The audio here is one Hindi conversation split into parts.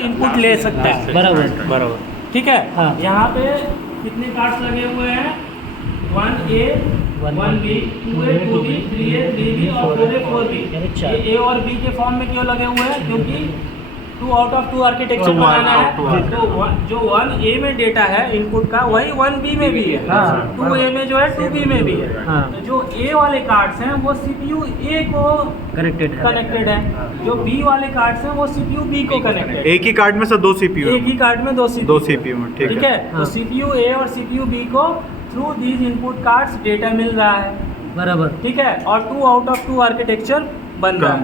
इनपुट ले सकता है। बराबर। ठीक है। हाँ। यहाँ पे कितने कार्ड्स लगे हुए हैं? 1A 1B 2A 2B 3A 3B और 4A 4B। यानी चार। ये A और B के फॉर्म में क्यों लगे हुए हैं? क्योंकि 2 आउट ऑफ 2 आर्किटेक्चर बनाना है। तो जो 1A में डेटा है इनपुट का वही 1B में भी है। हाँ। 2A में जो है 2B में भी है। हाँ। तो जो A वाले कार्ड्स हैं वो CPU A को कनेक्टेड है। जो B वाले कार्ड्स हैं वो CPU B को कनेक्टेड है। एक ही कार्ड में से 2 CPU एक ही कार्ड में 2 CPU में, ठीक है। तो हाँ। CPU A और CPU B को through these input cards data मिल रहा है। बराबर। ठीक है। और 2 आउट ऑफ 2 आर्किटेक्चर बन रहा है।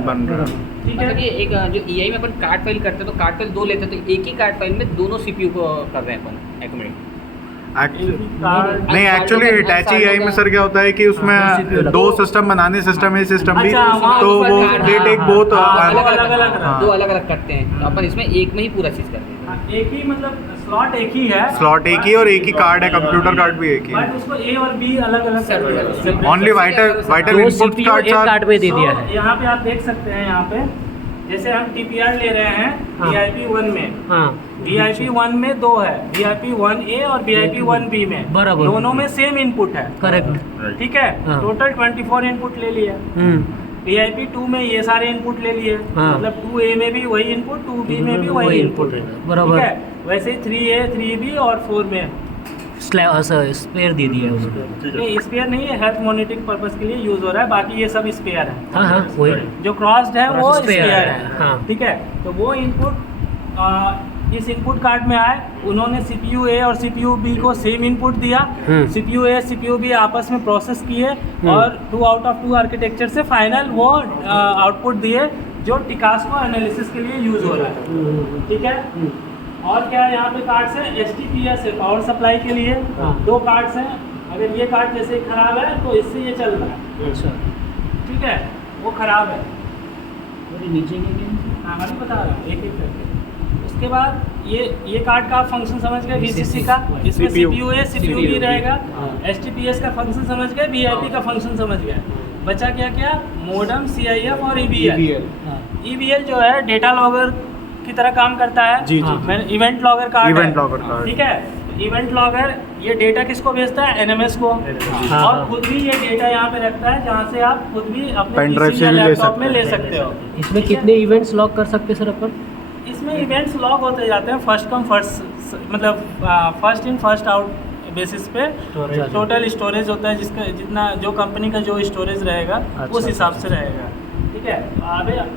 ठीक है। मतलब ये एक जो EI में अपन कार्ड फाइल करते हैं तो कार्ड फाइल 2 लेते हैं, तो एक ही कार्ड फाइल में दोनों CPU को कर रहे हैं अपन एकोमोडेट। नहीं, एक्चुअली हिटैची AI में सर क्या होता है कि उसमें 2 सिस्टम बनाने, सिस्टम A सिस्टम B, अच्छा, वहाँ तो वो दे टेक बोथ अलग-अलग हाँ। 2 अलग अलग करते हैं, तो अपन इसमें एक में ही पूरा चीज़ करते हैं। एक ही मतलब स्लॉट एक ही है। स्लॉट एक ही और एक ही कार्ड है, कंप्यूटर कार्ड भी एक ही बट उसको A और B अलग-अलग कर दिया है। ओनली वाइटल दो इनपुट CPU एक कार्ड पे दे दिया तो है। यहाँ पे आप देख सकते हैं, यहाँ पे जैसे हम TPR ले रहे हैं हाँ। VIP 1 में, हाँ। VIP 1 में 2 है, VIP 1A और VIP 1B में बराबर। दोनों में सेम इनपुट है। करेक्ट। ठीक है। हाँ। टोटल 24 इनपुट ले लिया। VIP 2 में ये सारे इनपुट ले लिए। हाँ। मतलब 2A में भी वही इनपुट, 2B में भी वही इनपुट। बराबर। ठीक है। वैसे ही 3A 3B और 4 में स्पेयर दे दिया है उसको। नहीं, स्पेयर नहीं है, हेल्थ मॉनिटरिंग पर्पस के लिए यूज हो रहा है, बाकी ये सब स्पेयर है। हाँ हाँ वही। जो क्रॉस्ड है वो Crossed स्पेयर spare है। है, हाँ। ठीक है। तो वो इनपुट इस इनपुट कार्ड में आए, उन्होंने CPU A और CPU B को सेम इनपुट दिया। CPU A CPU B आपस में प्रोसेस किए और 2 आउट ऑफ 2 आर्किटेक्चर से फाइनल वो आउटपुट दिए जो टिकास्को एनालिसिस के लिए यूज हो रहा है। ठीक है। और क्या यहाँ पे कार्ड्स हैं? STPS है, पावर सप्लाई के लिए। हाँ। 2 कार्ड्स हैं। अगर ये कार्ड जैसे खराब है तो इससे ये चल रहा है। अच्छा। ठीक है। वो खराब है। नीचे हाँ, मैं भी बता रहा हूँ एक एक करके। उसके बाद ये कार्ड का फंक्शन समझ गए VCC का, इसमें CPU A CPU B रहेगा। STPS का फंक्शन समझ गए, VIP का फंक्शन समझ गए। बचा क्या क्या? मोडम, CIF और EBL जो है डेटा लॉगर की तरह काम करता है। जी। मैंने event logger card event logger card. ठीक है। इवेंट लॉगर ये डेटा किसको भेजता है? NMS को। हाँ। और खुद भी ये डेटा यहाँ पे रखता है जहाँ से आप खुद भी अपने पेन ड्राइव PC से या भी ले लैपटॉप सकते में हैं। ले सकते हो। इसमें ठीक है? कितने इवेंट्स लॉक कर सकते हैं सर अपन? इसमें इवेंट्स लॉग होते जाते हैं फर्स्ट कम फर्स्ट, मतलब first in first out basis पे। टोटल स्टोरेज होता है जिसका जितना जो कंपनी का जो स्टोरेज रहेगा उस हिसाब से रहेगा। ठीक है।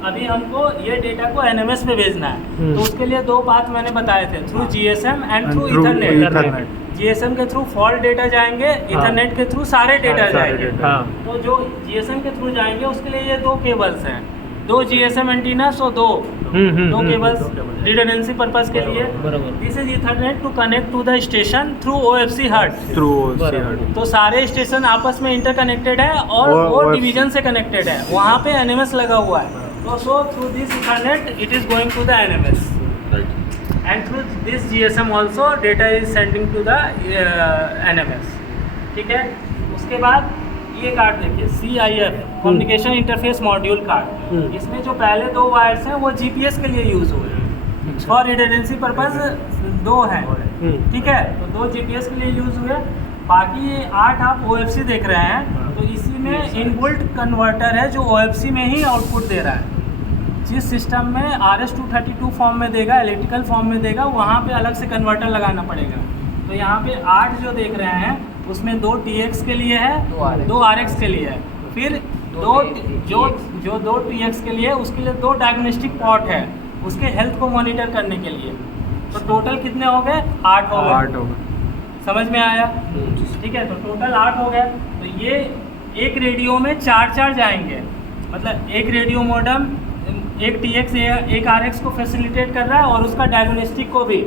अभी हमको ये डेटा को NMS पे भेजना है, तो उसके लिए 2 बात मैंने बताए थे, through GSM and through Ethernet. GSM के थ्रू फॉल्ट डेटा जाएंगे, ईथरनेट के थ्रू सारे डेटा जाएंगे। तो जो GSM के थ्रू जाएंगे उसके लिए ये 2 केबल्स हैं, 2 GSM antenna, so 2 cables redundancy purpose के लिए। This is ethernet to connect to the station through OFC hurt. तो सारे स्टेशन आपस में इंटरकनेक्टेड है और वो डिवीजन से कनेक्टेड है, वहाँ पे NMS लगा हुआ है। तो so through this ethernet it is going to the NMS and through this GSM also data is sending to the NMS। ठीक है। उसके बाद ये कार्ड देखिए CIF communication interface module card. इसमें जो पहले 2 वायर्स हैं वो GPS के लिए यूज हुए हैं और रिडंडेंसी पर्पस 2 हैं। ठीक है। तो 2 GPS के लिए यूज हुए, बाकी ये 8 आप OFC देख रहे हैं। तो इसी में इनबिल्ट कन्वर्टर है जो OFC में ही आउटपुट दे रहा है। जिस सिस्टम में RS-232 फॉर्म में देगा, इलेक्ट्रिकल फॉर्म में देगा, वहाँ पे अलग से कन्वर्टर लगाना पड़ेगा। तो यहाँ पे 8 जो देख रहे हैं उसमें 2 TX के लिए है, 2 RX के लिए है, फिर 2 TX के लिए, उसके लिए 2 डायग्नोस्टिक पॉट है उसके हेल्थ को मॉनिटर करने के लिए। तो टोटल कितने हो गए? 8 हो गए। समझ में आया? ठीक है। तो टोटल 8 हो गए। तो ये एक रेडियो में 4 जाएंगे, मतलब एक रेडियो मॉडम एक TX एक RX को फैसिलिटेट कर रहा है और उसका डायग्नोस्टिक को भी।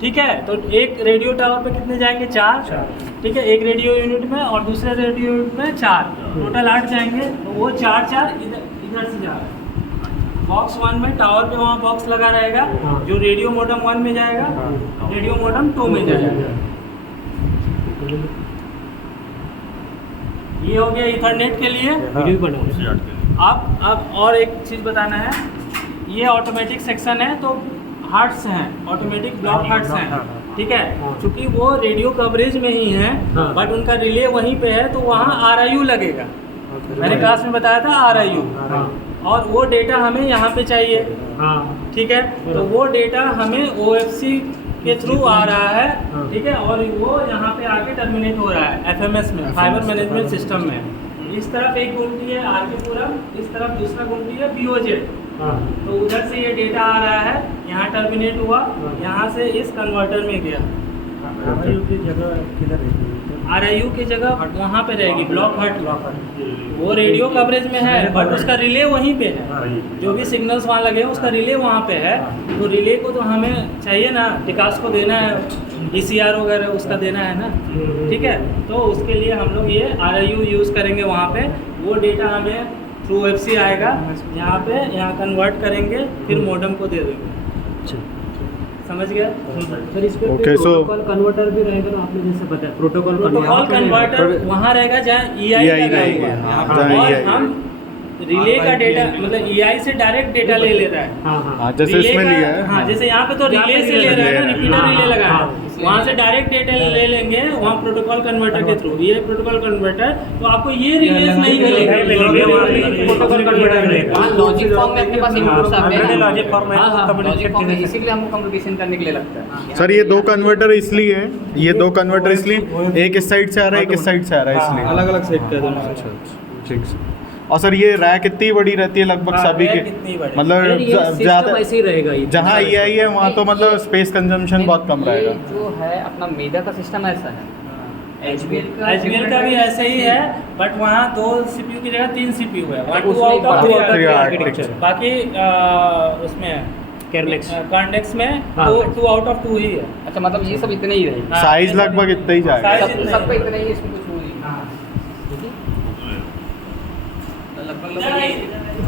ठीक है। तो एक रेडियो टावर पे कितने जाएंगे? 4। ठीक है। एक रेडियो यूनिट में और दूसरे रेडियो यूनिट में 4, टोटल 8 जाएंगे। तो वो 4 इधर से जा रहा है। बॉक्स 1 में टावर पे वहाँ बॉक्स लगा रहेगा, जो रेडियो मॉडम 1 में जाएगा, रेडियो मॉडम 2 में जाएगा। ये हो गया ईथरनेट के लिए। अब और एक चीज़ बताना है, ये ऑटोमेटिक सेक्शन है। तो हर्ट्स हैं, ऑटोमेटिक ब्लॉक हर्ट्स हैं, हाँ, ठीक है। चूंकि वो रेडियो कवरेज में ही हैं, हाँ। बट उनका रिले वहीं पे है, तो वहाँ RIU लगेगा। मैंने क्लास में बताया था RIU, और वो डेटा हमें यहाँ पे चाहिए, ठीक है। तो वो डेटा हमें OFC के थ्रू आ रहा है, ठीक है, और वो यहाँ पे आके टर्मिनेट हो रहा है FMS में, फाइबर मैनेजमेंट सिस्टम में। इस तरफ एक गुमटी है RK-पुरम, इस तरफ दूसरा गुमटी है BOZ। तो उधर से ये डेटा आ रहा है, यहाँ टर्मिनेट हुआ, यहाँ से इस कन्वर्टर में गया। RIU की जगह किधर है? RIU की जगह वहाँ पे रहेगी, ब्लॉक हट। वो रेडियो कवरेज में है, बट उसका रिले वहीं पे है। जो भी सिग्नल्स वहाँ लगे हैं उसका रिले वहाँ पे है। तो रिले को तो हमें चाहिए ना, टिकास को देना है, ECR वगैरह उसका देना है ना, ठीक है। तो उसके लिए हम लोग ये RIU यूज़ करेंगे वहाँ पे। वो डेटा हमें थ्रू OFC आएगा, यहाँ पे यहाँ कन्वर्ट करेंगे, फिर मॉडेम को दे देंगे। समझ गया सर? इस पे Okay, so- प्रोटोकॉल कन्वर्टर भी रहेगा ना, आपने जैसे बताया प्रोटोकॉल कन्वर्टर वहाँ रहेगा जहाँ EI लगा हुआ है, जहाँ और EI हम रिले का डेटा मतलब EI से डायरेक्ट डेटा ले लेता है। हाँ, जैसे रिले इसमें का- लिया है। हाँ, जैसे यहाँ पे तो रिले से ले रहा है ना, रिपीटर रिले लगा है, वहाँ से डायरेक्ट डेटा ले लेंगे वहाँ प्रोटोकॉल कन्वर्टर के थ्रू। ये प्रोटोकॉल कन्वर्टर, तो आपको ये रिलेज नहीं मिलेगा, प्रोटोकॉल कन्वर्टर मिलेगा। वहाँ लॉजिक फॉर्म में अपने पास इनपुट्स आते हैं, लॉजिक फॉर्म में लॉजिक फॉर्म में, इसीलिए हमको कम्युनिकेशन करने के लिए लगता है। सर ये दो कन्वर्टर इसलिए है, ये दो कन्वर्टर इसलिए, एक इस साइड से आ रहा है, एक इस साइड से आ रहा है, इसलिए अलग अलग सेट कर देना। अच्छा, ठीक है। और सर ये रैक इतनी बड़ी रहती है लगभग हाँ, सभी के, रैक इतनी बड़ी। मतलब ज़्यादा ऐसे ही रहेगा ये जहाँ EI है वहाँ तो मतलब स्पेस कंजम्पशन बहुत कम ये रहेगा। जो है अपना मेगा का सिस्टम ऐसा है, HBL का भी ऐसे ही है, बट वहाँ 2 CPU की जगह 3 CPU है, वहाँ 2 उसमें आउट ऑफ 3 3 आर्किटेक्चर। बाकी उसमें कार्नेक्स में हाँ। 2 आउट ऑफ 2 ही है। अच्छा मतलब ये सब इतने ही रहेगा, हाँ, साइज लगभग इतना ही जाएगा। साइज सब पे इतने ही, इसमें कुछ हो नहीं। हाँ। लगभग